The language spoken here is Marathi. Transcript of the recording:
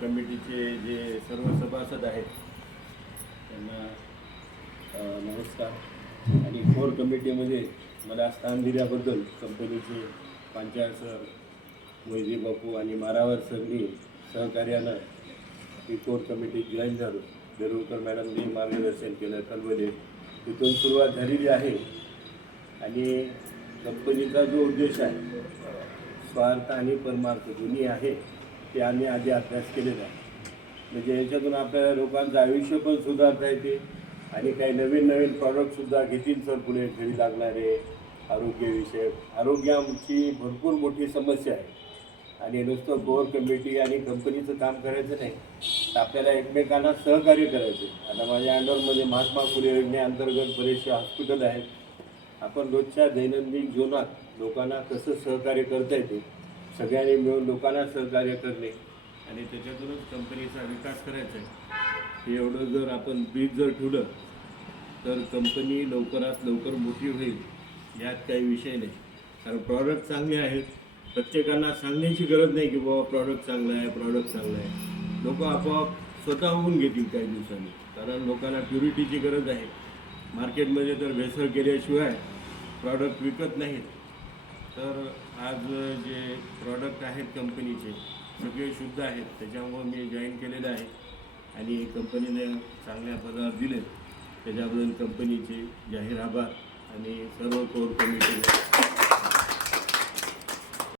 कमिटीचे जे सर्व सभासद आहेत त्यांना नमस्कार। आणि कोर कमिटीमध्ये मला स्थान दिल्याबद्दल कंपनीचे पंचायत सर, मोहिते बापू आणि मारावर सरनी सहकार्यानं ही कोर कमिटी जॉईन झालो। बेरुळकर मॅडमनी मार्गदर्शन केलं, कळवले तिथून सुरुवात झालेली आहे। आणि कंपनीचा जो उद्देश आहे स्वार्थ आणि परमार्थ दोन्ही आहे ते आम्ही आधी अभ्यास केलेला आहे। म्हणजे याच्यातून आपल्या लोकांचं आयुष्य पण सुधारता येते आणि काही नवीन प्रॉडक्टसुद्धा घेतील सर पुढे घरी लागणारे आरोग्यविषयक। आरोग्याची भरपूर मोठी समस्या आहे आणि नुसतं कोर कमिटी आणि कंपनीचं काम करायचं नाही, तर आपल्याला एकमेकांना सहकार्य करायचं। आता माझ्या अंडरमध्ये महात्मा फुले योजनेअंतर्गत बरेचसे हॉस्पिटल आहेत। आपण रोजच्या दैनंदिन जीवनात लोकांना कसं सहकार्य करता येते, सगळ्यांनी मिळून लोकांना सहकार्य करणे आणि त्याच्यातूनच कंपनीचा विकास करायचा आहे। हे एवढं जर आपण बीज जर ठेवलं तर कंपनी लवकरात लवकर मोठी होईल, यात काही विषय नाही। कारण प्रॉडक्ट चांगले आहेत, प्रत्येकांना सांगण्याची गरज नाही की बाबा प्रॉडक्ट चांगला आहे, प्रॉडक्ट चांगला आहे। लोक आपोआप स्वतःहून घेतील काही दिवसांनी, कारण लोकांना प्युरिटीची गरज आहे। मार्केटमध्ये तर भेसळ केल्याशिवाय प्रॉडक्ट विकत नाहीत। तर आज जे प्रॉडक्ट आहेत कंपनीचे सगळे शुद्ध आहेत, त्याच्यामुळे मी जॉईन केलेलं आहे आणि कंपनीने चांगल्या पदावर दिले, त्याच्याबद्दल कंपनीचे जाहीर आभार आणि सर्व कोर कमिटीला